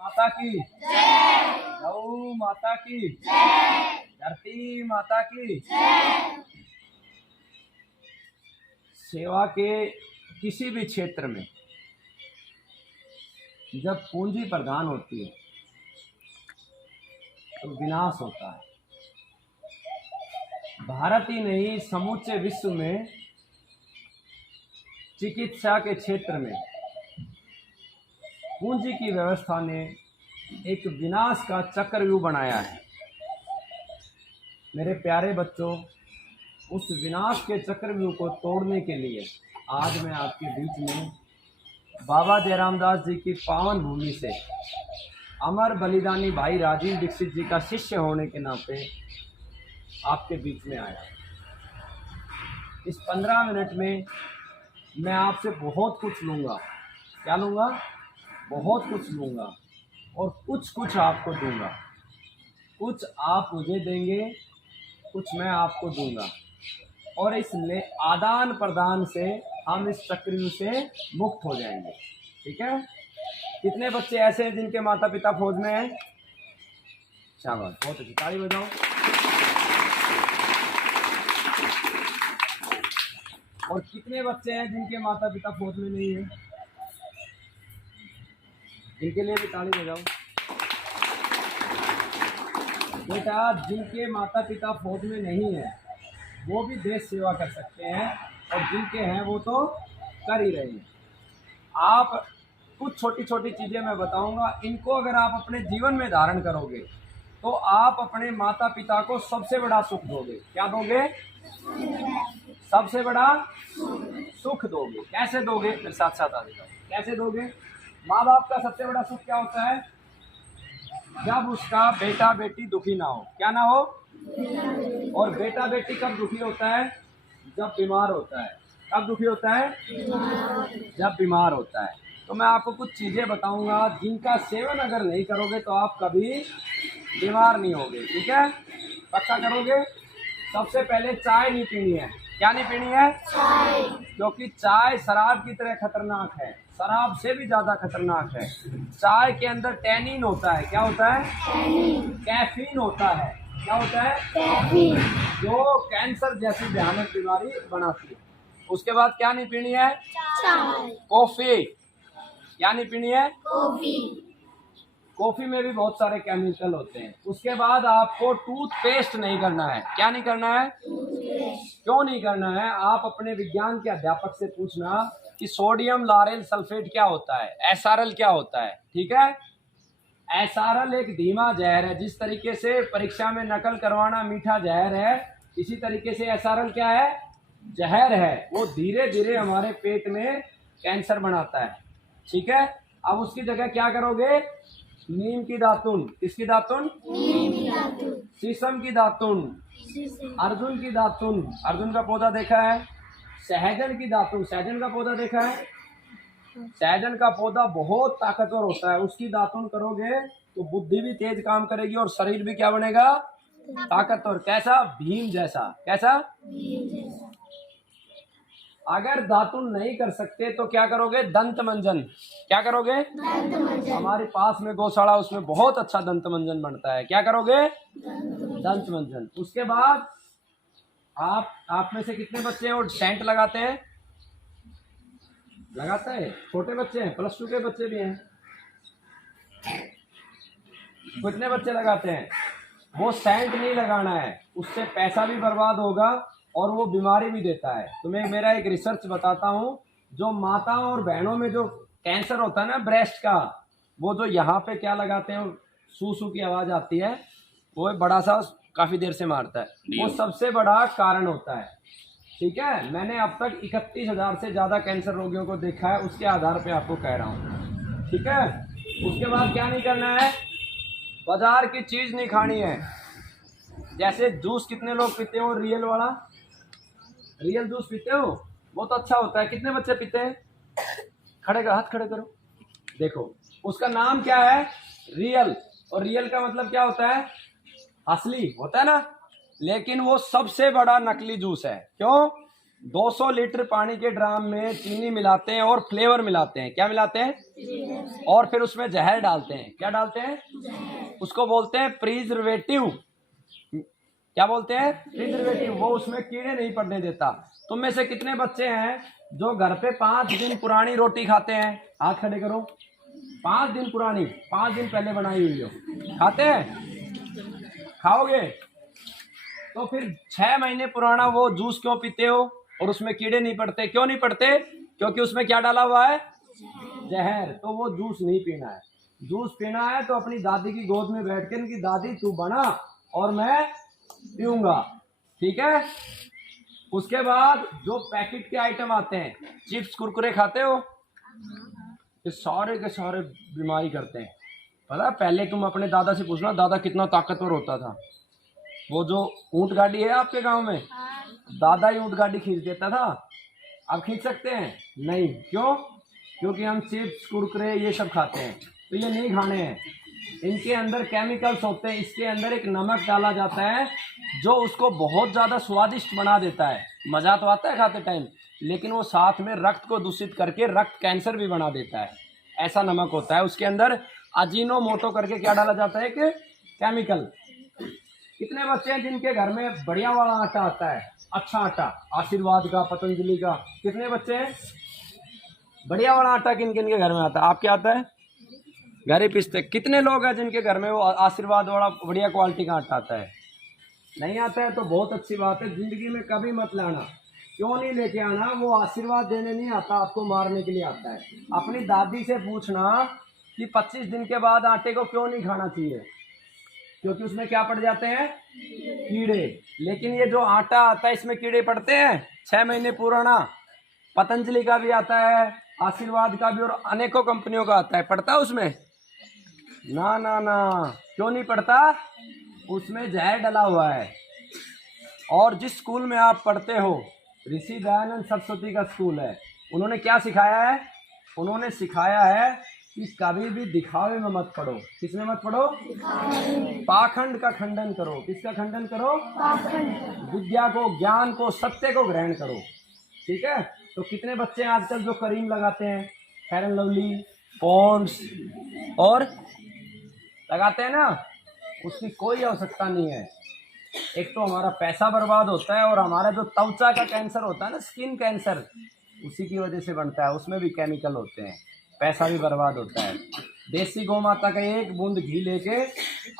माता की जय। गौ माता की जय। धरती माता की जय। सेवा के किसी भी क्षेत्र में जब पूंजी प्रधान होती है तो विनाश होता है। भारत ही नहीं, समूचे विश्व में चिकित्सा के क्षेत्र में पूंजी की व्यवस्था ने एक विनाश का चक्रव्यूह बनाया है। मेरे प्यारे बच्चों, उस विनाश के चक्रव्यूह को तोड़ने के लिए आज मैं आपके बीच में बाबा जयराम दास जी की पावन भूमि से अमर बलिदानी भाई राजीव दीक्षित जी का शिष्य होने के नाते आपके बीच में आया। इस 15 मिनट में मैं आपसे बहुत कुछ लूँगा। क्या लूँगा? बहुत कुछ लूँगा और कुछ आपको दूँगा। कुछ आप मुझे देंगे, कुछ मैं आपको दूँगा और इस आदान प्रदान से हम इस चक्रव्यूह से मुक्त हो जाएंगे। ठीक है? कितने बच्चे ऐसे हैं जिनके माता पिता फौज में हैं? शाबाश, बहुत अच्छी, ताली बजाओ। और कितने बच्चे हैं जिनके माता पिता फौज में नहीं है? इनके लिए भी ताली बजाओ। बेटा, जिनके माता पिता फौज में नहीं है वो भी देश सेवा कर सकते हैं और जिनके हैं वो तो कर ही रहे हैं। आप कुछ छोटी छोटी चीज़ें मैं बताऊंगा, इनको अगर आप अपने जीवन में धारण करोगे तो आप अपने माता पिता को सबसे बड़ा सुख दोगे। क्या दोगे? सबसे बड़ा सुख दोगे। कैसे दोगे? मेरे साथ साथ आ जाओ। कैसे दोगे? माँ बाप का सबसे बड़ा सुख क्या होता है? जब उसका बेटा बेटी दुखी ना हो। क्या ना हो? और बेटा बेटी कब दुखी होता है? जब बीमार होता है। कब दुखी होता है? जब बीमार होता है। तो मैं आपको कुछ चीज़ें बताऊंगा जिनका सेवन अगर नहीं करोगे तो आप कभी बीमार नहीं होगे। ठीक है? पक्का करोगे? सबसे पहले चाय नहीं पीनी है। क्या नहीं पीनी है? चाय। क्योंकि चाय शराब की तरह खतरनाक है, शराब से भी ज्यादा खतरनाक है। चाय के अंदर टैनिन होता है। क्या होता है? कैफीन होता है। क्या होता है? कैफीन, जो कैंसर जैसी भयानक बीमारी बनाती है। उसके बाद क्या नहीं पीनी है? चाय। कॉफी। क्या नहीं पीनी है? कॉफी। कॉफी में भी बहुत सारे केमिकल होते हैं। उसके बाद आपको टूथपेस्ट नहीं करना है। क्या नहीं करना है? क्यों नहीं करना है? आप अपने विज्ञान के अध्यापक से पूछना कि सोडियम लारेल सल्फेट क्या होता है, एसआरएल क्या होता है। ठीक है? एसआरएल एक धीमा जहर है। जिस तरीके से परीक्षा में नकल करवाना मीठा जहर है, इसी तरीके से एसआरएल क्या है? जहर है। वो धीरे धीरे हमारे पेट में कैंसर बनाता है। ठीक है? अब उसकी जगह क्या करोगे? नीम की दातुन। किसकी दातुन? नीम की दातुन। शीशम की दातुन। अर्जुन की दातुन। अर्जुन का पौधा देखा है? सहजन की दातुन। सहजन का पौधा देखा है? सहजन का पौधा बहुत ताकतवर होता है। उसकी दातुन करोगे तो बुद्धि भी तेज काम करेगी और शरीर भी क्या बनेगा? ताकतवर। कैसा? भीम जैसा। कैसा? भीम जैसा। अगर दातुन नहीं कर सकते तो क्या करोगे? दंत मंजन। क्या करोगे? दंत मंजन। हमारे पास में गौशाला, उसमें बहुत अच्छा दंत मंजन बनता है। क्या करोगे? दंत मंजन। उसके बाद आप में से कितने बच्चे हैं और सेंट लगाते हैं? लगाते हैं? छोटे बच्चे हैं, +2 के बच्चे भी हैं। कितने बच्चे लगाते हैं? वो सेंट नहीं लगाना है, उससे पैसा भी बर्बाद होगा और वो बीमारी भी देता है। तुम्हें मेरा एक रिसर्च बताता हूँ, जो माताओं और बहनों में जो कैंसर होता है ना ब्रेस्ट का, वो जो यहाँ पे क्या लगाते हैं, सू सू की आवाज़ आती है, वो बड़ा सा काफ़ी देर से मारता है, वो सबसे बड़ा कारण होता है। ठीक है? मैंने अब तक 31,000 से ज़्यादा कैंसर रोगियों को देखा है, उसके आधार पे आपको कह रहा हूँ। ठीक है? उसके बाद क्या नहीं करना है? बाजार की चीज़ नहीं खानी है। जैसे जूस कितने लोग पीते हो? रियल वाला, रियल जूस पीते हो? बहुत अच्छा होता है। कितने बच्चे पीते हैं? खड़े करो, हाथ खड़े करो। देखो, उसका नाम क्या है? रियल। और रियल का मतलब क्या होता है? असली होता है ना। लेकिन वो सबसे बड़ा नकली जूस है। क्यों? 200 लीटर पानी के ड्राम में चीनी मिलाते हैं और फ्लेवर मिलाते हैं। क्या मिलाते हैं? और फिर उसमें जहर डालते हैं। क्या डालते हैं? उसको बोलते हैं प्रिजर्वेटिव। क्या बोलते हैं? प्रिजर्वेटिव। वो उसमें कीड़े नहीं पड़ने देता। तुम में से कितने बच्चे हैं जो घर पे 5 दिन पुरानी रोटी खाते हैं? हाथ खड़े करो। 5 दिन पुरानी, 5 दिन पहले बनाई हुई हो, खाते हैं? खाओगे तो फिर 6 महीने पुराना वो जूस क्यों पीते हो और उसमें कीड़े नहीं पड़ते? क्यों नहीं पड़ते? क्योंकि उसमें क्या डाला हुआ है? जहर। तो वो जूस नहीं पीना है। जूस पीना है तो अपनी दादी की गोद में बैठ के कि दादी तू बना और मैं पीऊंगा। ठीक है? उसके बाद जो पैकेट के आइटम आते हैं, चिप्स कुरकुरे खाते हो? ये सारे के सारे बीमारी करते हैं। पता है, पहले तुम अपने दादा से पूछना, दादा कितना ताकतवर होता था। वो जो ऊंट गाड़ी है आपके गांव में, दादा ही ऊंट गाड़ी खींच देता था। अब खींच सकते हैं? नहीं। क्यों? क्योंकि हम चिप्स कुरकुरे ये सब खाते हैं। तो ये नहीं खाने हैं। इनके अंदर केमिकल्स होते हैं। इसके अंदर एक नमक डाला जाता है जो उसको बहुत ज़्यादा स्वादिष्ट बना देता है। मज़ा तो आता है खाते टाइम, लेकिन वो साथ में रक्त को दूषित करके रक्त कैंसर भी बना देता है। ऐसा नमक होता है। उसके अंदर अजीनोमोटो करके क्या डाला जाता है? कि केमिकल। कितने बच्चे हैं जिनके घर में बढ़िया वाला आटा आता है? अच्छा आटा, आशीर्वाद का, पतंजलि का। कितने बच्चे हैं? बढ़िया वाला आटा किन किन के घर में आता है? आपके आता है? घर ही पिसते। कितने लोग हैं जिनके घर में वो आशीर्वाद वाला बढ़िया क्वालिटी का आटा आता है? नहीं आता है तो बहुत अच्छी बात है। जिंदगी में कभी मत लाना। क्यों नहीं लेके आना? वो आशीर्वाद देने नहीं आता, आपको मारने के लिए आता है। अपनी दादी से पूछना कि 25 दिन के बाद आटे को क्यों नहीं खाना चाहिए? क्योंकि उसमें क्या पड़ जाते हैं? कीड़े। लेकिन ये जो आटा आता है इसमें कीड़े पड़ते हैं? 6 महीने पुराना। पतंजलि का भी आता है, आशीर्वाद का भी, और अनेकों कंपनियों का आता है। पड़ता है उसमें? ना ना ना। क्यों नहीं पड़ता? उसमें जहर डला हुआ है। और जिस स्कूल में आप पढ़ते हो, ऋषि दयानंद सरस्वती का स्कूल है, उन्होंने क्या सिखाया है? उन्होंने सिखाया है कि कभी भी दिखावे में मत पढ़ो। किसमें मत पढ़ो? पाखंड का खंडन करो। किसका खंडन करो? पाखंड। विद्या को, ज्ञान को, सत्य को ग्रहण करो। ठीक है? तो कितने बच्चे आजकल जो क्रीम लगाते हैं, फेयर एंड लवली, पॉन्ड्स और लगाते हैं ना, उसकी कोई आवश्यकता नहीं है। एक तो हमारा पैसा बर्बाद होता है और हमारा जो त्वचा का कैंसर होता है ना, स्किन कैंसर, उसी की वजह से बनता है। उसमें भी केमिकल होते हैं, पैसा भी बर्बाद होता है। देसी गौ माता का 1 बूंद घी लेके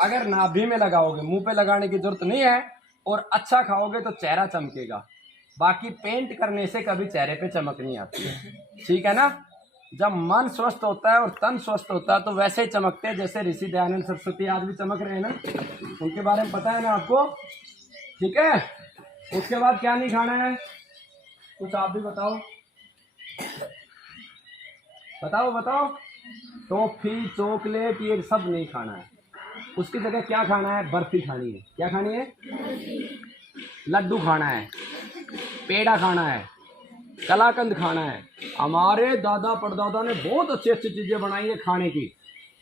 अगर नाभि में लगाओगे, मुंह पे लगाने की जरूरत नहीं है, और अच्छा खाओगे तो चेहरा चमकेगा। बाकी पेंट करने से कभी चेहरे पे चमक नहीं आती है। ठीक है ना? जब मन स्वस्थ होता है और तन स्वस्थ होता है तो वैसे ही चमकते हैं जैसे ऋषि दयानंद सरस्वती आज भी चमक रहे हैं ना। उनके बारे में पता है ना आपको? ठीक है? उसके बाद क्या नहीं खाना है? कुछ आप भी बताओ, बताओ बताओ। टॉफी, चॉकलेट, ये सब नहीं खाना है। उसकी जगह क्या खाना है? बर्फी खानी है। क्या खानी है? लड्डू खाना है, पेड़ा खाना है, कलाकंद खाना है। हमारे दादा परदादा ने बहुत अच्छी अच्छी चीज़ें बनाई है खाने की,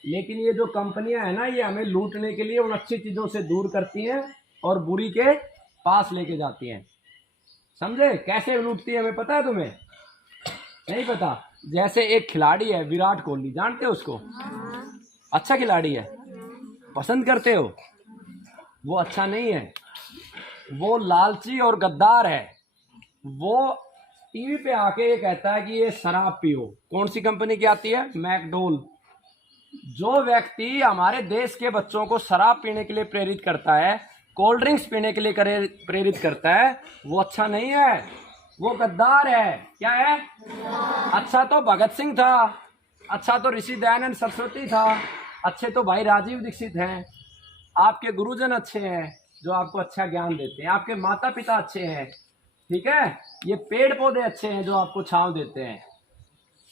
लेकिन ये जो कंपनियां हैं ना, ये हमें लूटने के लिए उन अच्छी चीज़ों से दूर करती हैं और बुरी के पास लेके जाती हैं। समझे? कैसे लूटती है हमें पता है तुम्हें? नहीं पता? जैसे एक खिलाड़ी है विराट कोहली, जानते हो उसको? अच्छा खिलाड़ी है, पसंद करते हो? वो अच्छा नहीं है, वो लालची और गद्दार है। वो टीवी पे आके ये कहता है कि ये शराब पियो। कौन सी कंपनी की आती है? मैकडोल। जो व्यक्ति हमारे देश के बच्चों को शराब पीने के लिए प्रेरित करता है, कोल्ड ड्रिंक्स पीने के लिए प्रेरित करता है, वो अच्छा नहीं है, वो गद्दार है। क्या है? अच्छा तो भगत सिंह था, अच्छा तो ऋषि दयानंद सरस्वती था, अच्छे तो भाई राजीव दीक्षित हैं। आपके गुरुजन अच्छे हैं जो आपको अच्छा ज्ञान देते हैं, आपके माता पिता अच्छे हैं। ठीक है? ये पेड़ पौधे अच्छे हैं जो आपको छांव देते हैं।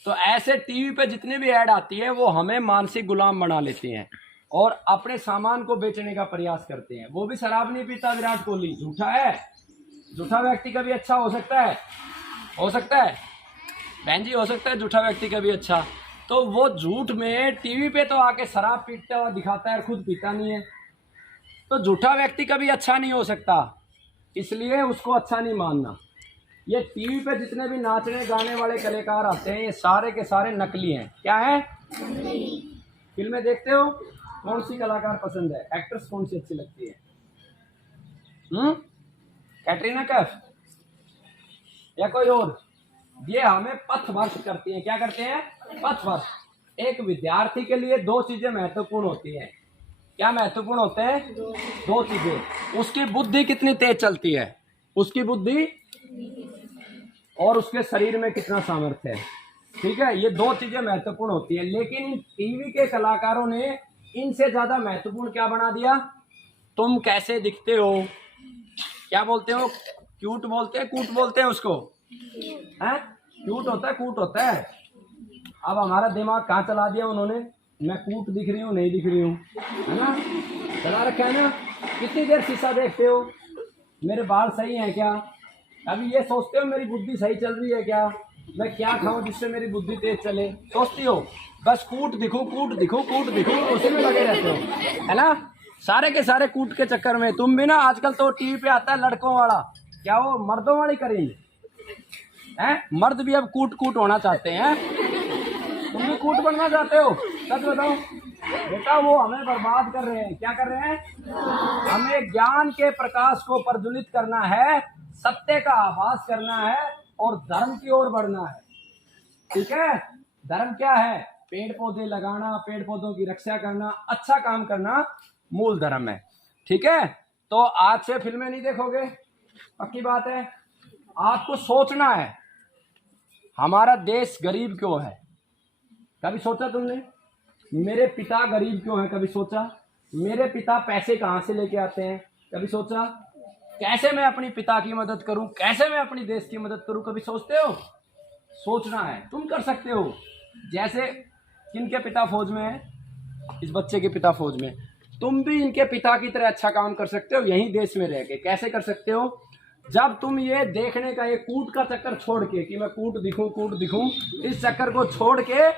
तो ऐसे टीवी पे जितनी भी ऐड आती है वो हमें मानसिक गुलाम बना लेती हैं और अपने सामान को बेचने का प्रयास करते हैं। वो भी शराब नहीं पीता विराट कोहली, झूठा है। झूठा व्यक्ति कभी अच्छा हो सकता है? हो सकता है बहन जी? हो सकता है झूठा व्यक्ति कभी अच्छा? तो वो झूठ में टीवी पे तो आके शराब पीता हुआ दिखाता है, खुद पीता नहीं है। तो झूठा व्यक्ति कभी अच्छा नहीं हो सकता, इसलिए उसको अच्छा नहीं मानना। ये टीवी पे जितने भी नाचने गाने वाले कलाकार आते हैं ये सारे के सारे नकली हैं। क्या है? फिल्में देखते हो? कौन सी कलाकार पसंद है? एक्ट्रेस कौन सी अच्छी लगती है? कैटरीना कैफ या कोई और? ये हमें पथभ्रष्ट करती हैं। क्या करते हैं? पथभ्रष्ट। एक विद्यार्थी के लिए दो चीजें महत्वपूर्ण होती हैं। क्या महत्वपूर्ण होते हैं? दो चीजें। उसकी बुद्धि कितनी तेज चलती है, उसकी बुद्धि, और उसके शरीर में कितना सामर्थ्य है। ठीक है, ये दो चीजें महत्वपूर्ण होती है। लेकिन टीवी के कलाकारों ने इनसे ज्यादा महत्वपूर्ण क्या बना दिया? तुम कैसे दिखते हो, क्या बोलते हो? क्यूट बोलते हैं, कूट बोलते हैं उसको, हैं? क्यूट होता है, कूट होता है। अब हमारा दिमाग कहाँ चला दिया उन्होंने? मैं कूट दिख रही हूँ, नहीं दिख रही हूँ, है ना? चला रखा है ना? कितनी देर शीशा देखते हो? मेरे बाल सही हैं क्या? अभी ये सोचते हो मेरी बुद्धि सही चल रही है क्या? मैं क्या खाऊं जिससे मेरी बुद्धि तेज चले? सोचती हो बस कूट दिखूं, कूट दिखूं, कूट दिखूं, उसी में लगे रहते हो, है ना? सारे के सारे कूट के चक्कर में तुम भी ना। आजकल तो टीवी पे आता है लड़कों वाला, क्या वो मर्दों वाली करेंगे हैं? मर्द भी अब कूट कूट होना चाहते हैं। तुम भी कूट बनना चाहते हो? सच बताओ बेटा, वो हमें बर्बाद कर रहे हैं। क्या कर रहे हैं? हमें ज्ञान के प्रकाश को प्रज्वलित करना है, सत्य का आभास करना है और धर्म की ओर बढ़ना है। ठीक है? धर्म क्या है? पेड़ पौधे लगाना, पेड़ पौधों की रक्षा करना, अच्छा काम करना मूल धर्म है। ठीक है? तो आज से फिल्में नहीं देखोगे, पक्की बात है। आपको सोचना है हमारा देश गरीब क्यों है। कभी सोचा तुमने मेरे पिता गरीब क्यों हैं? कभी सोचा मेरे पिता पैसे कहाँ से लेके आते हैं? कभी सोचा कैसे मैं अपनी पिता की मदद करूं, कैसे मैं अपनी देश की मदद करूं? कभी सोचते हो? सोचना है, तुम कर सकते हो। जैसे किनके पिता फौज में है? इस बच्चे के पिता फौज में। तुम भी इनके पिता की तरह अच्छा काम कर सकते हो यहीं देश में रह के। कैसे कर सकते हो? जब तुम ये देखने का, ये कूट का चक्कर छोड़ के कि मैं कूट दिखूं, कूट दिखूं, इस चक्कर को छोड़ के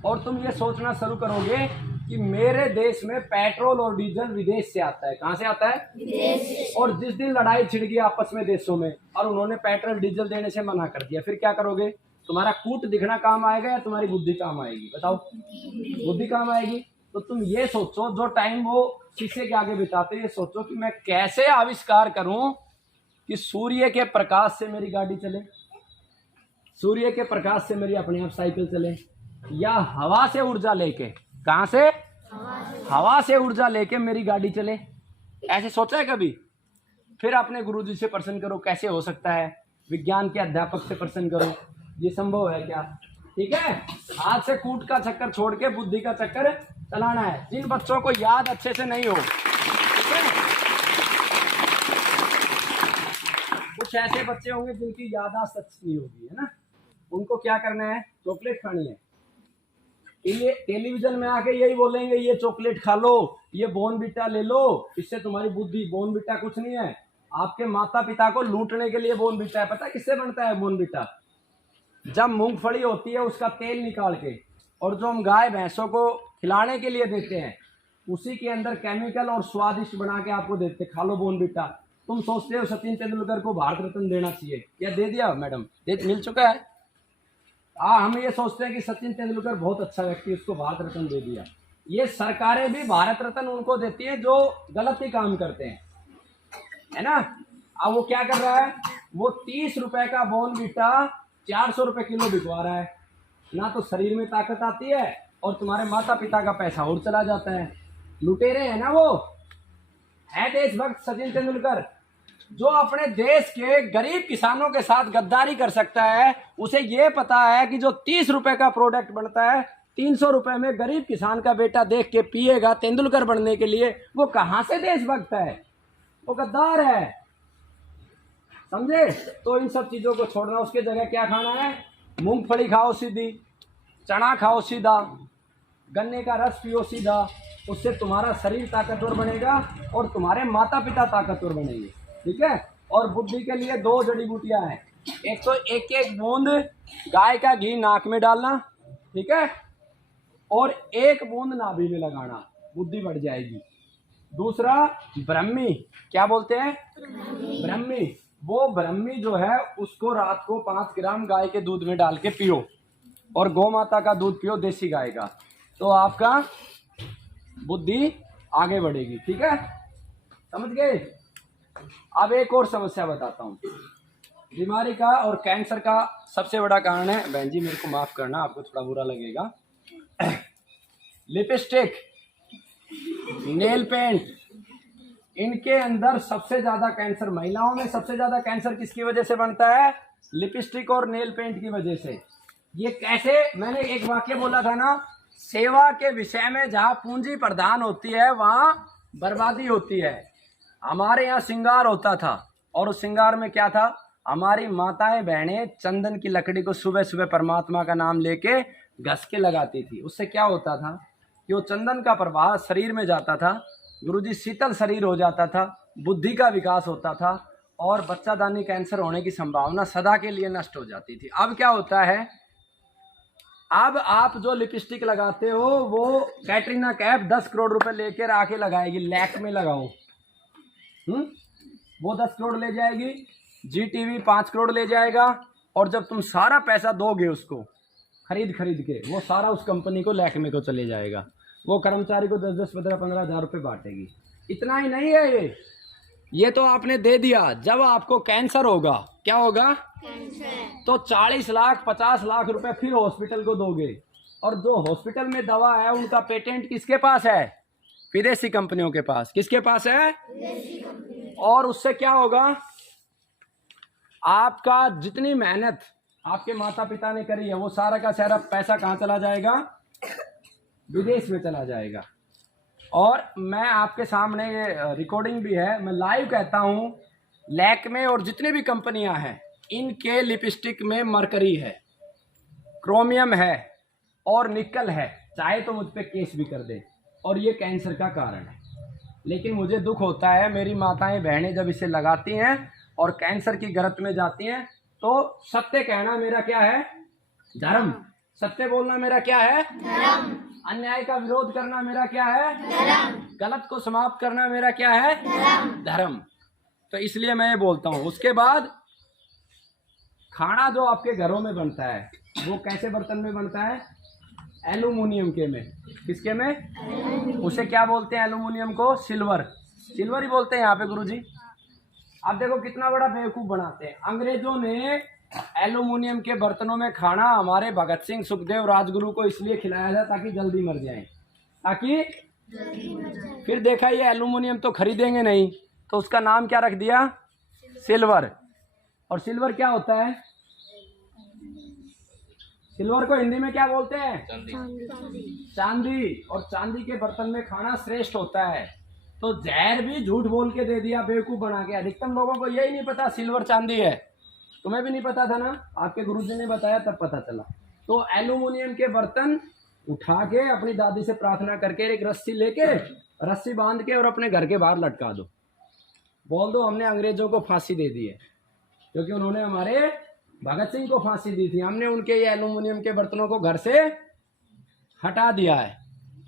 और तुम ये सोचना शुरू करोगे कि मेरे देश में पेट्रोल और डीजल विदेश से आता है। कहाँ से आता है? विदेश। और जिस दिन लड़ाई छिड़ गई आपस में देशों में और उन्होंने पेट्रोल डीजल देने से मना कर दिया, फिर क्या करोगे? तुम्हारा कूट दिखना काम आएगा या तुम्हारी बुद्धि काम आएगी? बताओ। बुद्धि काम आएगी। तो तुम ये सोचो, जो टाइम वो शीशे के आगे बिताते, ये सोचो कि मैं कैसे आविष्कार करूं कि सूर्य के प्रकाश से मेरी गाड़ी चले, सूर्य के प्रकाश से मेरी अपने आप साइकिल चले, या हवा से ऊर्जा लेके, कहां से? हवा से ऊर्जा लेके मेरी गाड़ी चले। ऐसे सोचा है कभी? फिर अपने गुरुजी से प्रश्न करो कैसे हो सकता है, विज्ञान के अध्यापक से प्रश्न करो ये संभव है क्या। ठीक है? आज से कूट का चक्कर छोड़ के बुद्धि का चक्कर चलाना है। जिन बच्चों को याद अच्छे से नहीं हो, ठीक है, कुछ ऐसे बच्चे होंगे जिनकी याददाश्त अच्छी नहीं होगी, है ना, उनको क्या करना है? चॉकलेट खानी है। ये टेलीविजन में आके यही बोलेंगे ये चॉकलेट खा लो, ये बॉर्नविटा ले लो, इससे तुम्हारी बुद्धि। बॉर्नविटा कुछ नहीं है, आपके माता पिता को लूटने के लिए बॉर्नविटा है। पता है किससे बनता है बॉर्नविटा? जब मूंगफली होती है उसका तेल निकाल के, और जो हम गाय भैंसों को खिलाने के लिए देते हैं, उसी के अंदर केमिकल और स्वादिष्ट बना के आपको देते, खा लो बॉर्नविटा। तुम सोचते हो सचिन तेंदुलकर को भारत रत्न देना चाहिए, या दे दिया मैडम? मिल चुका है। हम ये सोचते हैं कि सचिन तेंदुलकर बहुत अच्छा व्यक्ति, उसको भारत रत्न दे दिया। ये सरकारें भी भारत रत्न उनको देती है जो गलत ही काम करते हैं, है ना। अब वो क्या कर रहा है? वो 30 रुपए का बॉर्नविटा 400 रुपए किलो बिकवा रहा है। ना तो शरीर में ताकत आती है और तुम्हारे माता पिता का पैसा और चला जाता है। लुटेरे है ना वो, है देशभक्त सचिन तेंदुलकर। जो अपने देश के गरीब किसानों के साथ गद्दारी कर सकता है, उसे ये पता है कि जो 30 रुपए का प्रोडक्ट बनता है 300 रुपए में गरीब किसान का बेटा देख के पिएगा तेंदुलकर बनने के लिए। वो कहां से देशभक्त है? वो गद्दार है, समझे। तो इन सब चीजों को छोड़ना, उसके जगह क्या खाना है? मूंगफली खाओ सीधी, चना खाओ सीधा, गन्ने का रस पियो सीधा। उससे तुम्हारा शरीर ताकतवर बनेगा और तुम्हारे माता पिता ताकतवर बनेंगे। ठीक है? और बुद्धि के लिए 2 जड़ी बूटियां हैं। एक तो एक बूंद गाय का घी नाक में डालना, ठीक है, और 1 बूंद नाभि में लगाना, बुद्धि बढ़ जाएगी। दूसरा ब्रह्मी, क्या बोलते हैं? ब्रह्मी। वो ब्रह्मी जो है उसको रात को 5 ग्राम गाय के दूध में डाल के पियो, और गौ माता का दूध पियो, देसी गाय का, तो आपका बुद्धि आगे बढ़ेगी। ठीक है, समझ गए। अब एक और समस्या बताता हूँ। बीमारी का और कैंसर का सबसे बड़ा कारण है, बहन जी मेरे को माफ करना, आपको थोड़ा बुरा लगेगा, लिपस्टिक, नेल पेंट, इनके अंदर सबसे ज्यादा कैंसर, महिलाओं में सबसे ज्यादा कैंसर किसकी वजह से बनता है? लिपस्टिक और नेल पेंट की वजह से। ये कैसे? मैंने एक वाक्य बोला था ना, सेवा के विषय में जहाँ पूंजी प्रदान होती है वहां बर्बादी होती है। हमारे यहाँ श्रृंगार होता था, और उस श्रृंगार में क्या था? हमारी माताएं बहनें चंदन की लकड़ी को सुबह सुबह परमात्मा का नाम लेके घस के लगाती थी। उससे क्या होता था कि वो चंदन का प्रभाव शरीर में जाता था, गुरुजी शीतल शरीर हो जाता था, बुद्धि का विकास होता था, और बच्चादानी कैंसर होने की संभावना सदा के लिए नष्ट हो जाती थी। अब क्या होता है? अब आप जो लिपस्टिक लगाते हो वो कैटरीना कैफ 10 करोड़ रुपए लेकर आके लगाएगी, लैक में लगाओ, वो 10 करोड़ ले जाएगी, जी टीवी 5 करोड़ ले जाएगा, और जब तुम सारा पैसा दोगे उसको खरीद के, वो सारा उस कंपनी को लैक्मे को चले जाएगा, वो कर्मचारी को 10-10, 15-15 हज़ार रुपये बांटेगी। इतना ही नहीं है ये तो आपने दे दिया। जब आपको कैंसर होगा, क्या होगा? कैंसर, तो 40 लाख 50 लाख रुपए फिर हॉस्पिटल को दोगे, और जो हॉस्पिटल में दवा है उनका पेटेंट किसके पास है? विदेशी कंपनियों के पास। किसके पास है? विदेशी कंपनी। और उससे क्या होगा? आपका जितनी मेहनत आपके माता पिता ने करी है वो सारा का सारा पैसा कहाँ चला जाएगा? विदेश में चला जाएगा। और मैं आपके सामने ये रिकॉर्डिंग भी है, मैं लाइव कहता हूँ, लैक्मे और जितनी भी कंपनियां हैं इनके लिपस्टिक में मरकरी है, क्रोमियम है और निकल है, चाहे तो मुझ पे केस भी कर दे, और ये कैंसर का कारण है। लेकिन मुझे दुख होता है, मेरी माताएं बहनें जब इसे लगाती हैं और कैंसर की गिरफ्त में जाती हैं, तो सत्य कहना मेरा क्या है? धर्म। सत्य बोलना मेरा क्या है? धर्म। अन्याय का विरोध करना मेरा क्या है? धर्म। गलत को समाप्त करना मेरा क्या है? धर्म। तो इसलिए मैं ये बोलता हूँ। उसके बाद खाना जो आपके घरों में बनता है वो कैसे बर्तन में बनता है? एल्यूमिनियम के में। किसके में? उसे क्या बोलते हैं? एल्यूमिनियम को सिल्वर, सिल्वर ही बोलते हैं यहाँ पे गुरुजी। अब देखो कितना बड़ा बेवकूफ बनाते हैं। अंग्रेजों ने एल्यूमिनियम के बर्तनों में खाना हमारे भगत सिंह, सुखदेव, राजगुरु को इसलिए खिलाया था ताकि जल्दी मर जाएं, ताकि फिर देखा ये एल्यूमिनियम तो खरीदेंगे नहीं, तो उसका नाम क्या रख दिया? सिल्वर। और सिल्वर क्या होता है? सिल्वर को हिंदी में क्या बोलते हैं? चांदी। और चांदी के बर्तन में खाना श्रेष्ठ होता है। तो जहर भी झूठ बोल के दे दिया, बेवकूफ बना के। अधिकतम लोगों को यही नहीं पता सिल्वर चांदी है। तुम्हें भी नहीं पता था ना, आपके गुरुजी ने बताया तब पता चला। तो एल्यूमिनियम के बर्तन उठा के अपनी दादी से प्रार्थना करके एक रस्सी लेके, रस्सी बांध के और अपने घर के बाहर लटका दो, बोल दो हमने अंग्रेजों को फांसी दे दी है, क्योंकि उन्होंने हमारे भगत सिंह को फांसी दी थी। हमने उनके ये एल्यूमिनियम के बर्तनों को घर से हटा दिया है,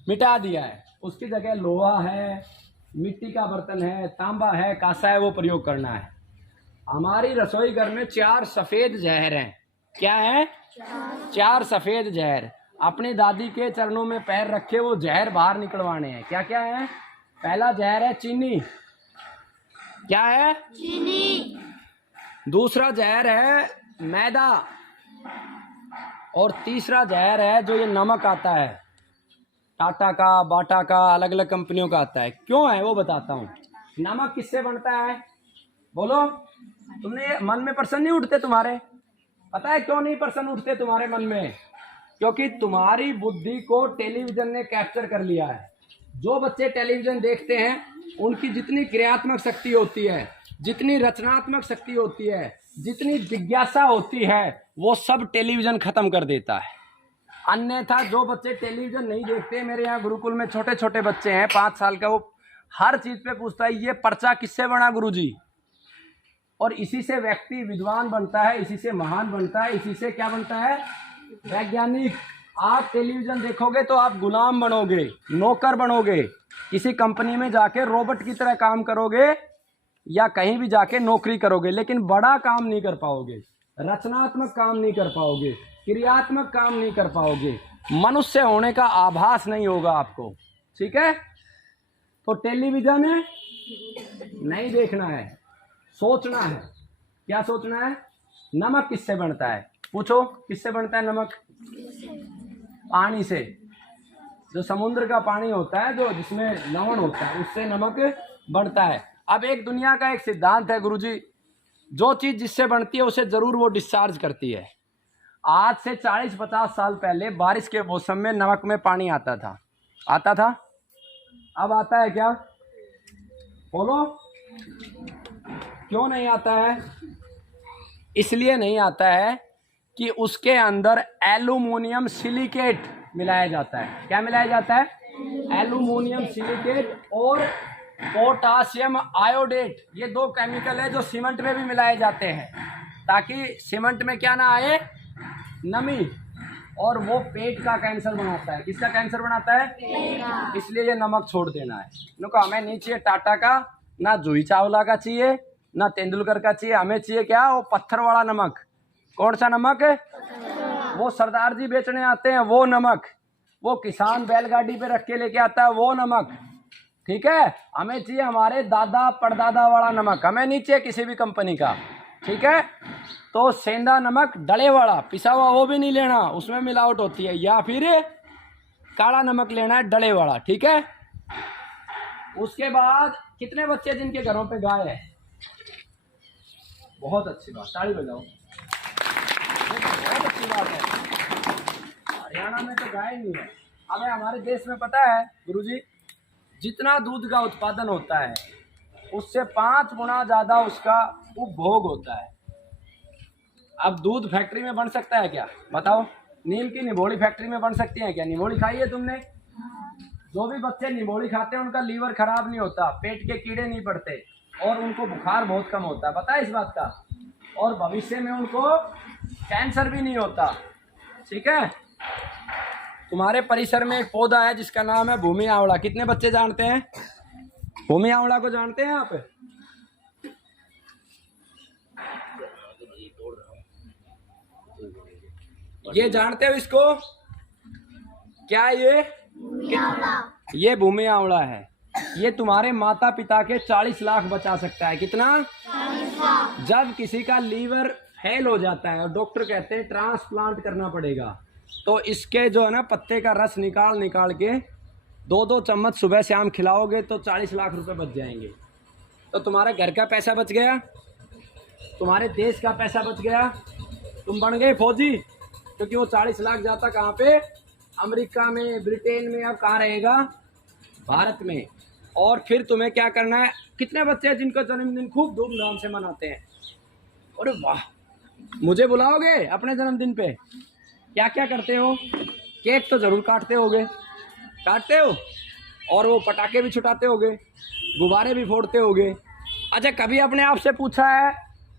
मिटा दिया है। उसकी जगह लोहा है, मिट्टी का बर्तन है, तांबा है, कांसा है, वो प्रयोग करना है। हमारी रसोई घर में 4 सफेद जहर हैं। क्या है? 4 सफेद जहर। अपनी दादी के चरणों में पैर रखे वो जहर बाहर निकलवाने हैं। क्या क्या है? पहला जहर है चीनी। क्या है? चीनी। दूसरा जहर है मैदा, और तीसरा जहर है जो ये नमक आता है, टाटा का, बाटा का, अलग अलग कंपनियों का आता है। क्यों है वो बताता हूँ। नमक किससे बनता है? बोलो। तुमने मन में प्रश्न नहीं उठते तुम्हारे? पता है क्यों नहीं प्रश्न उठते तुम्हारे मन में? क्योंकि तुम्हारी बुद्धि को टेलीविजन ने कैप्चर कर लिया है। जो बच्चे टेलीविजन देखते हैं उनकी जितनी क्रियात्मक शक्ति होती है, जितनी रचनात्मक शक्ति होती है, जितनी जिज्ञासा होती है, वो सब टेलीविजन खत्म कर देता है। अन्यथा जो बच्चे टेलीविजन नहीं देखते, मेरे यहाँ गुरुकुल में छोटे छोटे बच्चे हैं 5 साल का, वो हर चीज पे पूछता है ये पर्चा किससे बना गुरुजी? और इसी से व्यक्ति विद्वान बनता है, इसी से महान बनता है, इसी से क्या बनता है? वैज्ञानिक। आप टेलीविजन देखोगे तो आप गुलाम बनोगे, नौकर बनोगे, किसी कंपनी में जाके रोबोट की तरह काम करोगे, या कहीं भी जाके नौकरी करोगे, लेकिन बड़ा काम नहीं कर पाओगे, रचनात्मक काम नहीं कर पाओगे, क्रियात्मक काम नहीं कर पाओगे, मनुष्य होने का आभास नहीं होगा आपको। ठीक है, तो टेलीविजन नहीं देखना है, सोचना है। क्या सोचना है? नमक किससे बनता है? पूछो, किससे बनता है नमक? पानी से। जो समुद्र का पानी होता है, जो जिसमें लवण होता है, उससे नमक बनता है। अब एक दुनिया का एक सिद्धांत है गुरुजी, जो चीज जिससे बनती है उसे जरूर वो डिस्चार्ज करती है। आज से 40-50 साल पहले बारिश के मौसम में नमक में पानी आता था, आता था? अब आता है क्या? बोलो, क्यों नहीं आता है? इसलिए नहीं आता है कि उसके अंदर एल्यूमिनियम सिलिकेट मिलाया जाता है। क्या मिलाया जाता है? एल्यूमिनियम सिलिकेट और पोटासियम आयोडेट। ये दो केमिकल है जो सीमेंट में भी मिलाए जाते हैं, ताकि सीमेंट में क्या ना आए? नमी। और वो पेट का कैंसर बनाता है। किसका कैंसर बनाता है? इसलिए ये नमक छोड़ देना है। देखो, हमें नहीं चाहिए टाटा का, ना जूही चावला का चाहिए, ना तेंदुलकर का चाहिए। हमें चाहिए क्या? वो पत्थर वाला नमक। कौन सा नमक? वो सरदार जी बेचने आते हैं वो नमक, वो किसान बैलगाड़ी पे रख के लेके आता है वो नमक। ठीक है, हमें चाहिए हमारे दादा परदादा वाला नमक, हमें नहीं चाहिए किसी भी कंपनी का। ठीक है, तो सेंधा नमक डले वाला पिसा हुआ वो भी नहीं लेना, उसमें मिलावट होती है। या फिर काला नमक लेना है, डले वाला। ठीक है, उसके बाद कितने बच्चे जिनके घरों पे गाय है? बहुत अच्छी बात, ताली बजाओ, बहुत अच्छी बात है। हरियाणा में तो गाय नहीं है। अब हमारे देश में पता है गुरुजी, जितना दूध का उत्पादन होता है उससे 5 गुना ज्यादा उसका उपभोग होता है। अब दूध फैक्ट्री में बन सकता है क्या? बताओ। नीम की निबोली फैक्ट्री में बन सकती है क्या? निबोली खाई है तुमने? जो भी बच्चे निबोली खाते हैं उनका लीवर खराब नहीं होता, पेट के कीड़े नहीं पड़ते, और उनको बुखार बहुत कम होता है। पता है इस बात का? और भविष्य में उनको कैंसर भी नहीं होता। ठीक है, तुम्हारे परिसर में एक पौधा है जिसका नाम है भूमि आंवला। कितने बच्चे जानते हैं भूमि आंवला को? जानते हैं आप? ये जानते हो इसको? क्या ये भूमि आंवला है। ये तुम्हारे माता पिता के 40 लाख बचा सकता है। कितना? 40 लाख। जब किसी का लीवर फेल हो जाता है और डॉक्टर कहते हैं ट्रांसप्लांट करना पड़ेगा, तो इसके जो है ना पत्ते का रस निकाल के 2-2 चम्मच सुबह शाम खिलाओगे तो 40 लाख रुपए बच जाएंगे। तो तुम्हारे घर का पैसा बच गया, तुम्हारे देश का पैसा बच गया, तुम बन गए फौजी। क्योंकि वो 40 लाख जाता कहाँ पे? अमेरिका में, ब्रिटेन में। अब कहाँ रहेगा? भारत में। और फिर तुम्हें क्या करना है? कितने बच्चे हैं जिनका जन्मदिन खूब धूमधाम से मनाते हैं? अरे वाह, मुझे बुलाओगे अपने जन्मदिन पे? क्या क्या करते हो? केक तो जरूर काटते होगे, काटते हो, और वो पटाखे भी छुटाते होगे, गुब्बारे भी फोड़ते होगे। अच्छा, कभी अपने आप से पूछा है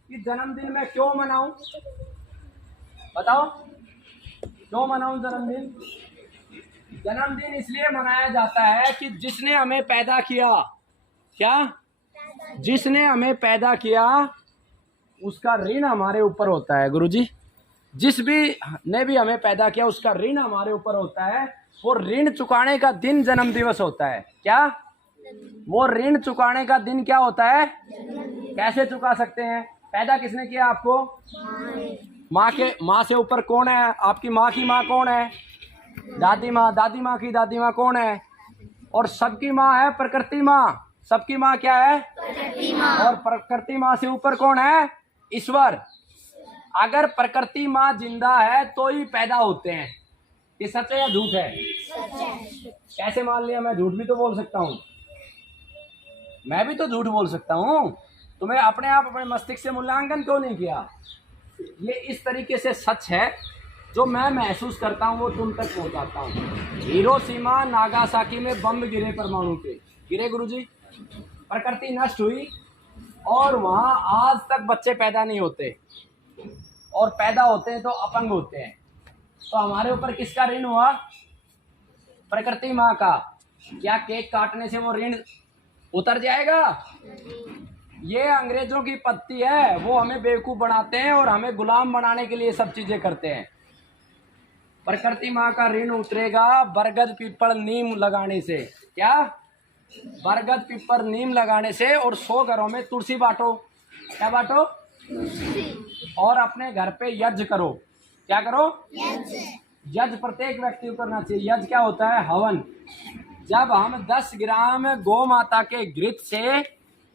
कि जन्मदिन मैं क्यों मनाऊं? बताओ, क्यों मनाऊं जन्मदिन? जन्मदिन इसलिए मनाया जाता है कि जिसने हमें पैदा किया, क्या? जिसने हमें पैदा किया उसका ऋण हमारे ऊपर होता है गुरुजी। जिस भी ने भी हमें पैदा किया उसका ऋण हमारे ऊपर होता है। वो ऋण चुकाने का दिन जन्म दिवस होता है। क्या? वो ऋण चुकाने का दिन क्या होता है? कैसे चुका सकते हैं? पैदा किसने किया आपको? माँ से ऊपर कौन है? आपकी माँ की माँ कौन है? दादी माँ। दादी माँ की दादी माँ कौन है? और सबकी माँ है प्रकृति माँ। सबकी माँ क्या है? प्रकृति माँ। और प्रकृति माँ से ऊपर कौन है? ईश्वर। अगर प्रकृति माँ जिंदा है तो ही पैदा होते हैं। ये सच है या झूठ है? सच है। कैसे मान लिया? मैं झूठ भी तो बोल सकता हूँ, मैं भी तो झूठ बोल सकता हूँ। तुम्हें अपने आप अपने मस्तिष्क से मूल्यांकन क्यों नहीं किया? ये इस तरीके से सच है, जो मैं महसूस करता हूँ वो तुम तक पहुँचाता हूँ। हिरोशिमा नागासाकी में बम गिरे, परमाणु के गिरे गुरुजी, प्रकृति नष्ट हुई, और वहाँ आज तक बच्चे पैदा नहीं होते, और पैदा होते हैं तो अपंग होते हैं। तो हमारे ऊपर किसका ऋण हुआ? प्रकृति माँ का। क्या केक काटने से वो ऋण उतर जाएगा? ये अंग्रेजों की पत्ती है, वो हमें बेवकूफ बनाते हैं और हमें गुलाम बनाने के लिए सब चीजें करते हैं। प्रकृति माँ का ऋण उतरेगा बरगद पीपल नीम लगाने से। क्या? बरगद पीपल नीम लगाने से। और 100 घरों में तुलसी बांटो। क्या बांटो? और अपने घर पे यज्ञ करो। क्या करो? यज्ञ प्रत्येक व्यक्ति को करना चाहिए। यज्ञ क्या होता है? हवन। जब हम 10 ग्राम गौ माता के घृत से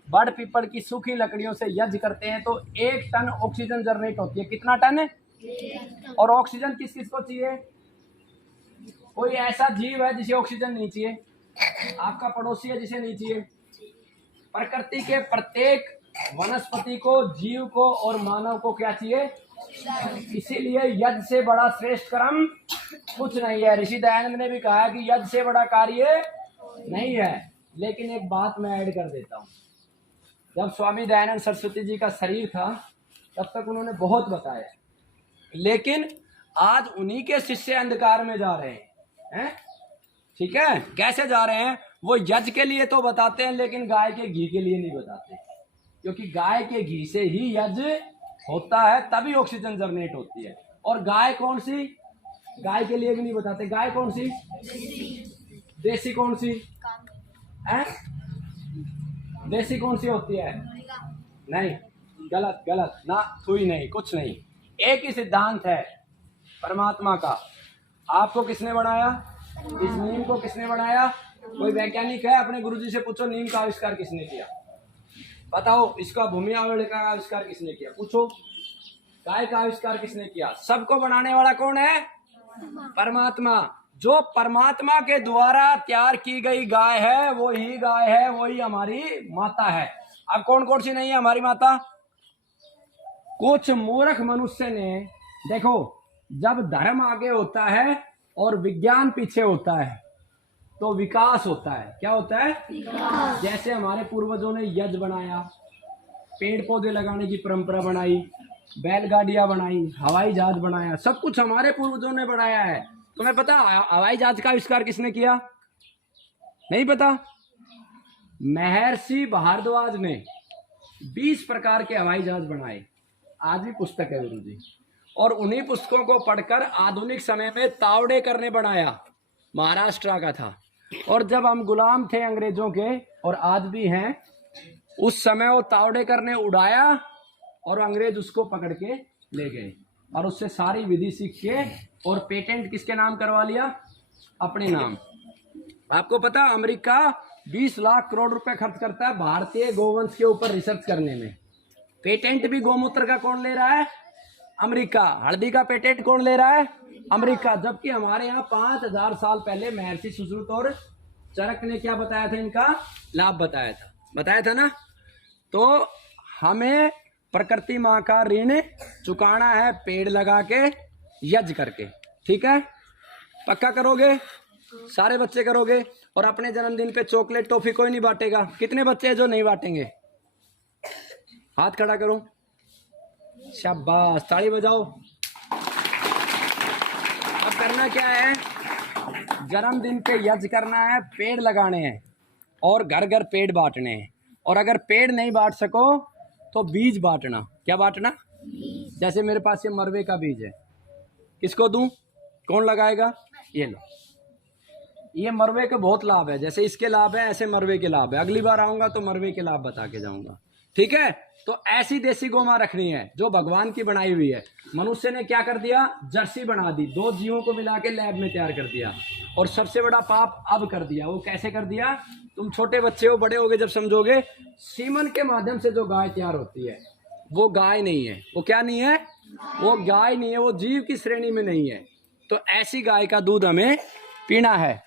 बड़ पीपल की सूखी लकड़ियों से यज्ञ करते हैं तो 1 टन ऑक्सीजन जनरेट होती है। कितना टन? और ऑक्सीजन किस किस को चाहिए? कोई ऐसा जीव है जिसे ऑक्सीजन नहीं चाहिए? आपका पड़ोसी है जिसे नहीं चाहिए? प्रकृति के प्रत्येक वनस्पति को, जीव को और मानव को क्या चाहिए? इसीलिए यज्ञ से बड़ा श्रेष्ठ कर्म कुछ नहीं है। ऋषि दयानंद ने भी कहा कि यज्ञ से बड़ा कार्य नहीं है। लेकिन एक बात मैं ऐड कर देता हूँ। जब स्वामी दयानंद सरस्वती जी का शरीर था तब तक उन्होंने बहुत बताया, लेकिन आज उन्हीं के शिष्य अंधकार में जा रहे हैं। ठीक है? कैसे जा रहे हैं? वो यज्ञ के लिए तो बताते हैं लेकिन गाय के घी के लिए नहीं बताते, क्योंकि गाय के घी से ही यज्ञ होता है, तभी ऑक्सीजन जनरेट होती है। और गाय कौन सी? गाय के लिए भी नहीं बताते। गाय कौन सी? देसी कौन सी है? देसी कौन सी होती है? नहीं, गलत गलत ना, हुई नहीं, कुछ नहीं। एक ही सिद्धांत है परमात्मा का। आपको किसने बनाया? इस नीम को किसने बनाया? कोई वैज्ञानिक है? अपने गुरुजी से पूछो नीम का आविष्कार किसने किया। बताओ, इसका भूमि आवरण का आविष्कार किसने किया? पूछो। गाय का आविष्कार किसने किया? सबको बनाने वाला कौन है? परमात्मा। जो परमात्मा के द्वारा तैयार की गई गाय है वही गाय है, वही हमारी माता है। अब कौन कौन सी नहीं है हमारी माता? कुछ मूर्ख मनुष्य ने, देखो, जब धर्म आगे होता है और विज्ञान पीछे होता है तो विकास होता है। क्या होता है? विकास। जैसे हमारे पूर्वजों ने यज्ञ बनाया, पेड़ पौधे लगाने की परंपरा बनाई, बैलगाड़ियां बनाई, हवाई जहाज बनाया, सब कुछ हमारे पूर्वजों ने बनाया है। तुम्हें पता हवाई जहाज का आविष्कार किसने किया? नहीं पता? महर्षि भारद्वाज ने 20 प्रकार के हवाई जहाज बनाए। आज भी पुस्तक है गुरुजी। और उन्हीं पुस्तकों को पढ़कर आधुनिक समय में तावड़े करने बनाया। महाराष्ट्र का था। और जब हम गुलाम थे अंग्रेजों के, और आज भी हैं, उस समय वो तावड़े करने उड़ाया और अंग्रेज उसको पकड़ के ले गए और उससे सारी विधि सीख के और पेटेंट किसके नाम करवा लिया? अपने नाम। आपको पता अमेरिका 20 लाख करोड़ रुपए खर्च करता है भारतीय गोवंश के ऊपर रिसर्च करने में। पेटेंट भी गौमूत्र का कौन ले रहा है? अमेरिका। हल्दी का पेटेंट कौन ले रहा है? अमेरिका। जबकि हमारे यहाँ 5000 साल पहले महर्षि सुश्रुत और चरक ने क्या बताया था? इनका लाभ बताया था ना। तो हमें प्रकृति माँ का ऋण चुकाना है पेड़ लगा के, यज्ञ करके। ठीक है? पक्का करोगे? सारे बच्चे करोगे? और अपने जन्मदिन पे चॉकलेट टॉफी कोई नहीं बांटेगा। कितने बच्चे हैं जो नहीं बांटेंगे? हाथ खड़ा करो। शाबाश, ताली बजाओ। अब करना क्या है? जन्मदिन पे यज्ञ करना है, पेड़ लगाने हैं और घर घर पेड़ बांटने हैं। और अगर पेड़ नहीं बांट सको तो बीज बांटना। क्या बांटना? जैसे मेरे पास ये मरवे का बीज है, किसको दूं? कौन लगाएगा? ये लो। ये मरवे के बहुत लाभ है। जैसे इसके लाभ है ऐसे मरवे के लाभ है। अगली बार आऊंगा तो मरवे के लाभ बता के जाऊंगा। ठीक है? तो ऐसी देसी गौ मां रखनी है जो भगवान की बनाई हुई है। मनुष्य ने क्या कर दिया? जर्सी बना दी, 2 जीवों को मिला के लैब में तैयार कर दिया। और सबसे बड़ा पाप अब कर दिया। वो कैसे कर दिया? तुम छोटे बच्चे हो, बड़े होगे जब समझोगे। सीमन के माध्यम से जो गाय तैयार होती है वो गाय नहीं है। वो क्या नहीं है? वो गाय नहीं है, वो जीव की श्रेणी में नहीं है। तो ऐसी गाय का दूध हमें पीना है।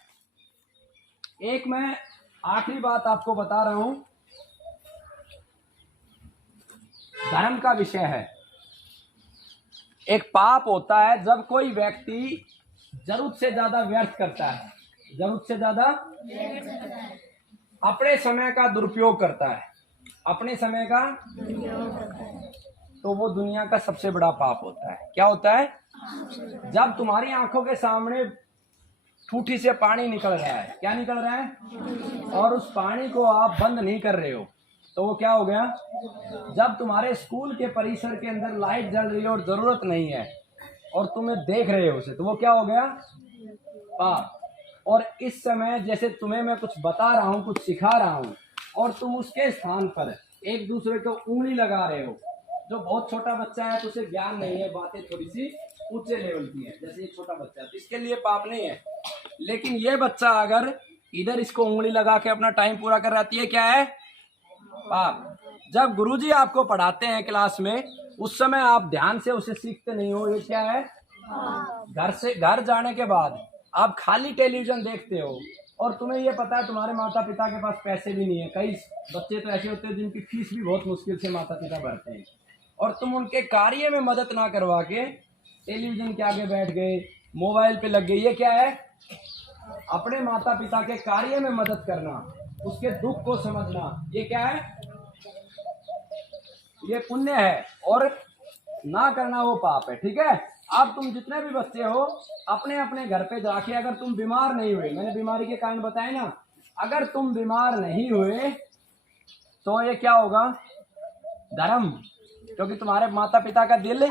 एक मैं आखिरी बात आपको बता रहा हूं, धर्म का विषय है। एक पाप होता है जब कोई व्यक्ति जरूरत से ज्यादा व्यर्थ करता है, जरूरत से ज्यादा अपने समय का दुरुपयोग करता है, अपने समय का, तो वो दुनिया का सबसे बड़ा पाप होता है। क्या होता है? जब तुम्हारी आंखों के सामने ठूठी से पानी निकल रहा है, क्या निकल रहा है, और उस पानी को आप बंद नहीं कर रहे हो, तो वो क्या हो गया? जब तुम्हारे स्कूल के परिसर के अंदर लाइट जल रही है और जरूरत नहीं है और तुम्हें देख रहे हो उसे, तो वो क्या हो गया? पाप। और इस समय जैसे तुम्हें मैं कुछ बता रहा हूँ, कुछ सिखा रहा हूँ, और तुम उसके स्थान पर एक दूसरे को उंगली लगा रहे हो। जो बहुत छोटा बच्चा है तो उसे ज्ञान नहीं है, बातें थोड़ी सी ऊंचे लेवल की है, जैसे एक छोटा बच्चा है, तो इसके लिए पाप नहीं है। लेकिन ये बच्चा अगर इधर इसको उंगली लगा के अपना टाइम पूरा कर रही है, क्या है? पाप। जब गुरुजी आपको पढ़ाते हैं क्लास में, उस समय आप ध्यान से उसे सीखते नहीं हो, ये क्या है? घर जाने के बाद आप खाली टेलीविजन देखते हो और तुम्हें ये पता है तुम्हारे माता पिता के पास पैसे भी नहीं है। कई बच्चे तो ऐसे होते हैं जिनकी फीस भी बहुत मुश्किल से माता पिता भरते हैं, और तुम उनके कार्य में मदद ना करवा के टेलीविजन के आगे बैठ गए, मोबाइल पे लग गए। ये क्या है? अपने माता पिता के कार्य में मदद करना, उसके दुख को समझना, ये क्या है? ये पुण्य है, और ना करना वो पाप है। ठीक है। अब तुम जितने भी बच्चे हो अपने अपने घर पे जाके, अगर तुम बीमार नहीं हुए, मैंने बीमारी के कारण बताए ना, अगर तुम बीमार नहीं हुए तो ये क्या होगा? धर्म। क्योंकि तुम्हारे माता पिता का दिल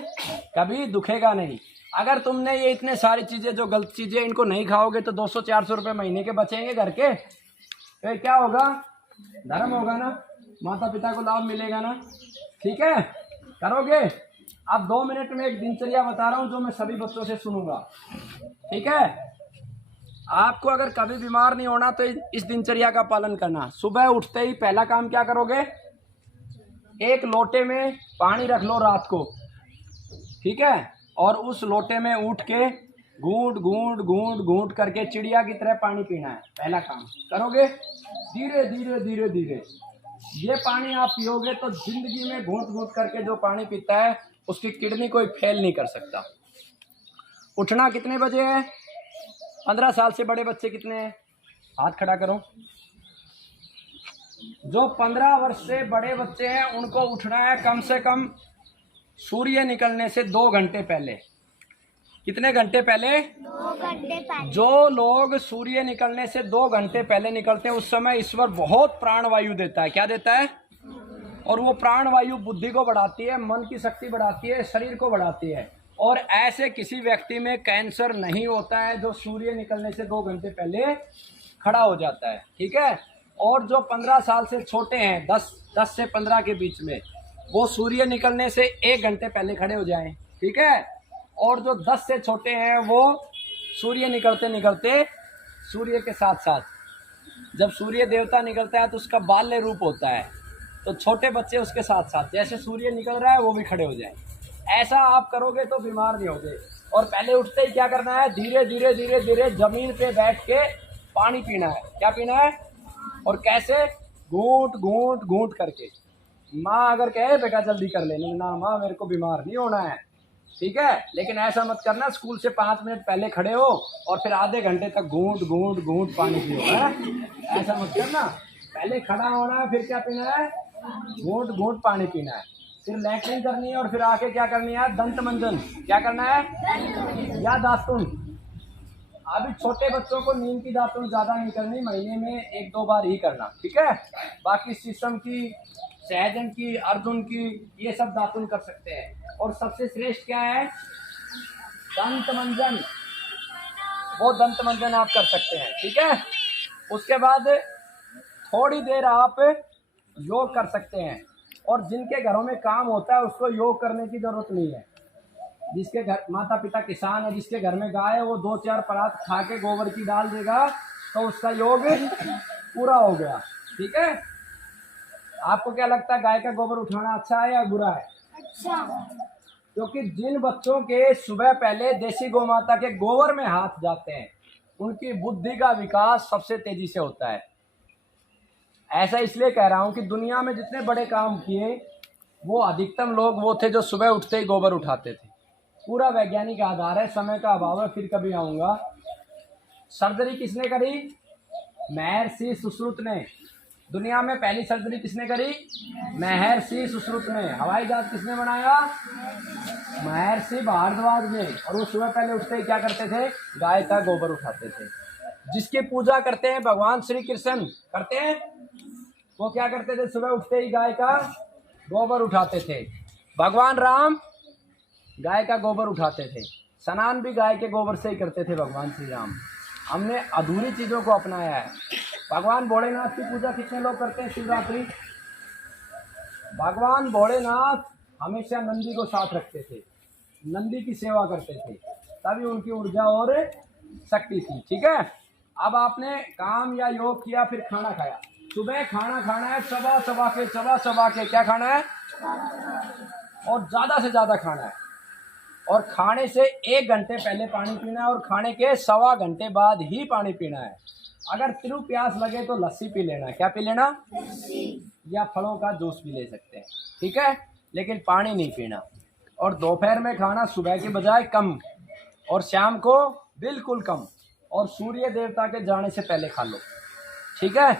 कभी दुखेगा नहीं। अगर तुमने ये इतने सारी चीजें, जो गलत चीजें, इनको नहीं खाओगे तो 200-400 रुपये महीने के बचेंगे घर के, तो क्या होगा? धर्म होगा ना, माता पिता को लाभ मिलेगा ना। ठीक है, करोगे? अब 2 मिनट में एक दिनचर्या बता रहा हूं जो मैं सभी बच्चों से सुनूंगा। ठीक है। आपको अगर कभी बीमार नहीं होना तो इस दिनचर्या का पालन करना। सुबह उठते ही पहला काम क्या करोगे? एक लोटे में पानी रख लो रात को, ठीक है, और उस लोटे में उठ के घूंट घूंट घूंट घूंट करके चिड़िया की तरह पानी पीना है। पहला काम करोगे। धीरे धीरे धीरे धीरे ये पानी आप पियोगे तो जिंदगी में घूंट घूंट करके जो पानी पीता है उसकी किडनी कोई फेल नहीं कर सकता। उठना कितने बजे है? 15 साल से बड़े बच्चे कितने हैं? हाथ खड़ा करो। जो 15 वर्ष से बड़े बच्चे हैं उनको उठना है कम से कम सूर्य निकलने से 2 घंटे पहले। कितने घंटे पहले? 2 घंटे पहले। जो लोग सूर्य निकलने से 2 घंटे पहले निकलते हैं उस समय ईश्वर बहुत प्राणवायु देता है। क्या देता है? और वो प्राणवायु बुद्धि को बढ़ाती है, मन की शक्ति बढ़ाती है, शरीर को बढ़ाती है। और ऐसे किसी व्यक्ति में कैंसर नहीं होता है जो सूर्य निकलने से 2 घंटे पहले खड़ा हो जाता है। ठीक है। और जो 15 साल से छोटे हैं, 10 से 15 के बीच में, वो सूर्य निकलने से 1 घंटे पहले खड़े हो जाएं। ठीक है। और जो 10 से छोटे हैं वो सूर्य निकलते निकलते, सूर्य के साथ साथ जब सूर्य देवता निकलता है तो उसका बाल्य रूप होता है, तो छोटे बच्चे उसके साथ साथ जैसे सूर्य निकल रहा है वो भी खड़े हो जाएं। ऐसा आप करोगे तो बीमार नहीं होगे। और पहले उठते ही क्या करना है? धीरे धीरे धीरे धीरे जमीन पे बैठ के पानी पीना है। क्या पीना है? और कैसे? घूंट घूंट घूंट करके। माँ अगर कहे बेटा जल्दी कर लेने, ना माँ मेरे को बीमार नहीं होना है। ठीक है। लेकिन ऐसा मत करना स्कूल से 5 मिनट पहले खड़े हो और फिर आधे घंटे तक घूंट घूंट घूंट पानी पियो है। ऐसा मत करना। पहले खड़ा होना है, फिर क्या पीना है? घूंट घूंट पानी पीना है। फिर लैट्रिन करनी है और फिर आके क्या करनी है? दंत मंजन। क्या करना है? या दातुन। अभी छोटे बच्चों को नीम की दातुन ज्यादा नहीं करनी, महीने में 1-2 बार ही करना। ठीक है। बाकी शीशम की, सहजन की, अर्जुन की, ये सब दातुन कर सकते हैं। और सबसे श्रेष्ठ क्या है? दंत मंजन। वो दंत मंजन आप कर सकते हैं। ठीक है। उसके बाद थोड़ी देर आप योग कर सकते हैं। और जिनके घरों में काम होता है उसको योग करने की जरूरत नहीं है। जिसके घर माता पिता किसान है, जिसके घर में गाय है, वो 2-4 परात खा के गोबर की डाल देगा तो उसका योग पूरा हो गया। ठीक है। आपको क्या लगता है गाय का गोबर उठाना अच्छा है या बुरा है? अच्छा। क्योंकि जिन बच्चों के सुबह पहले देसी गौ माता के गोबर में हाथ जाते हैं उनकी बुद्धि का विकास सबसे तेजी से होता है। ऐसा इसलिए कह रहा हूं कि दुनिया में जितने बड़े काम किए वो अधिकतम लोग वो थे जो सुबह उठते ही गोबर उठाते थे। पूरा वैज्ञानिक आधार है। समय का अभाव है, फिर कभी आऊंगा। सर्जरी किसने करी? महर्षि सुश्रुत ने। दुनिया में पहली सर्जरी किसने करी? महर्षि सुश्रुत ने। हवाई जहाज किसने बनाया? महर्षि भारद्वाज ने। और वो सुबह पहले उठते ही क्या करते थे? गाय का गोबर उठाते थे। जिसकी पूजा करते हैं भगवान श्री कृष्ण, करते हैं वो क्या करते थे, सुबह उठते ही गाय का गोबर उठाते थे। भगवान राम गाय का गोबर उठाते थे, स्नान भी गाय के गोबर से ही करते थे भगवान श्री राम। हमने अधूरी चीज़ों को अपनाया है। भगवान भोलेनाथ की पूजा कितने लोग करते हैं शिवरात्रि? भगवान भोलेनाथ हमेशा नंदी को साथ रखते थे, नंदी की सेवा करते थे, तभी उनकी ऊर्जा और शक्ति थी। ठीक है, अब आपने काम या योग किया, फिर खाना खाया। सुबह खाना खाना है चबा के क्या खाना है, और ज़्यादा से ज़्यादा खाना है। और खाने से 1 घंटे पहले पानी पीना है, और खाने के 1.25 घंटे बाद ही पानी पीना है। अगर तिरु प्यास लगे तो लस्सी पी लेना। क्या पी लेना? या फलों का जूस भी ले सकते हैं। ठीक है, लेकिन पानी नहीं पीना। और दोपहर में खाना सुबह के बजाय कम, और शाम को बिल्कुल कम, और सूर्य देवता के जाने से पहले खा लो। ठीक है,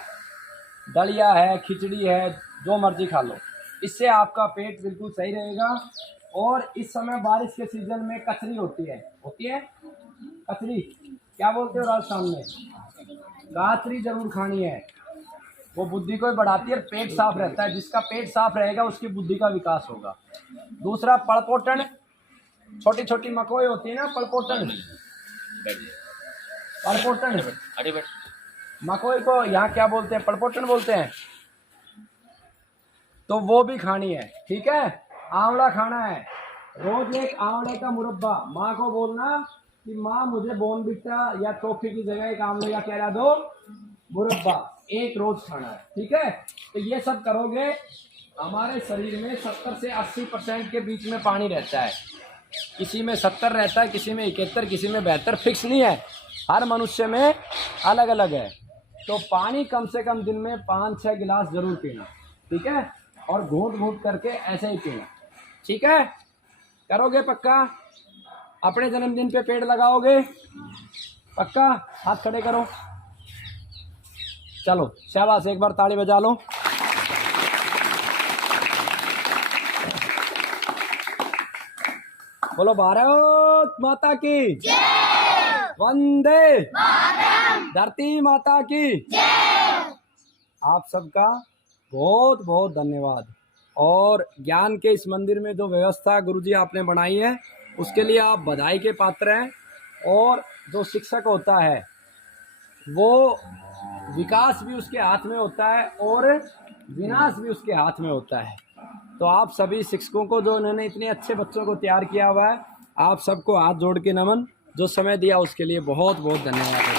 दलिया है, खिचड़ी है, जो मर्जी खा लो, इससे आपका पेट बिल्कुल सही रहेगा। और इस समय बारिश के सीजन में कचरी होती है कचरी, क्या बोलते हो राजस्थान में? गाचरी जरूर खानी है, वो बुद्धि को बढ़ाती है, पेट साफ रहता है। जिसका पेट साफ रहेगा उसकी बुद्धि का विकास होगा। दूसरा पड़पोटन, छोटी छोटी मकोई होती है ना, पड़पोटन मकोई को यहाँ क्या बोलते हैं? पड़पोटन बोलते हैं। तो वो भी खानी है। ठीक है, आंवला खाना है, रोज एक आंवले का मुरब्बा। माँ को बोलना कि माँ मुझे बोनविटा या टॉफी की जगह एक आंवले का क्या दो, मुरब्बा, एक रोज खाना है। ठीक है, तो ये सब करोगे, हमारे शरीर में 70 से 80% के बीच में पानी रहता है। किसी में 70 रहता है, किसी में 71, किसी में 72, फिक्स नहीं है, हर मनुष्य में अलग अलग है। तो पानी कम से कम दिन में 5-6 गिलास जरूर पीना। ठीक है, और घूंट घूंट करके ऐसे ही पीना। ठीक है, करोगे पक्का? अपने जन्मदिन पे पेड़ लगाओगे पक्का? हाथ खड़े करो, चलो शाबाश, एक बार ताली बजा लो। बोलो भारत माता की जय, वंदे मातरम, धरती माता की जय। आप सबका बहुत बहुत धन्यवाद। और ज्ञान के इस मंदिर में जो व्यवस्था गुरुजी आपने बनाई है, उसके लिए आप बधाई के पात्र हैं। और जो शिक्षक होता है वो विकास भी उसके हाथ में होता है और विनाश भी उसके हाथ में होता है। तो आप सभी शिक्षकों को, जो उन्होंने इतने अच्छे बच्चों को तैयार किया हुआ है, आप सबको हाथ जोड़ के नमन। जो समय दिया उसके लिए बहुत बहुत धन्यवाद।